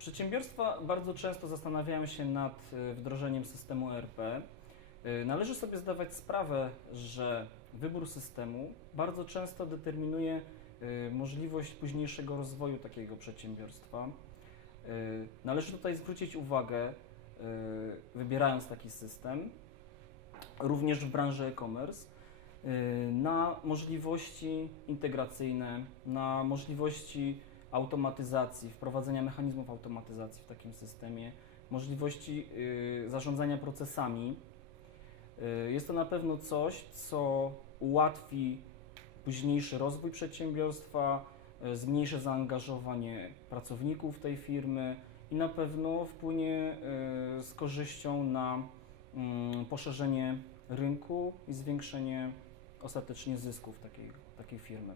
Przedsiębiorstwa bardzo często zastanawiają się nad y, wdrożeniem systemu ERP. Y, Należy sobie zdawać sprawę, że wybór systemu bardzo często determinuje y, możliwość późniejszego rozwoju takiego przedsiębiorstwa. Należy tutaj zwrócić uwagę, wybierając taki system, również w branży e-commerce, na możliwości integracyjne, na możliwości automatyzacji, wprowadzenia mechanizmów automatyzacji w takim systemie, możliwości y, zarządzania procesami. Y, Jest to na pewno coś, co ułatwi późniejszy rozwój przedsiębiorstwa, y, zmniejszy zaangażowanie pracowników tej firmy i na pewno wpłynie z korzyścią na mm, poszerzenie rynku i zwiększenie ostatecznie zysków takiej, takiej firmy.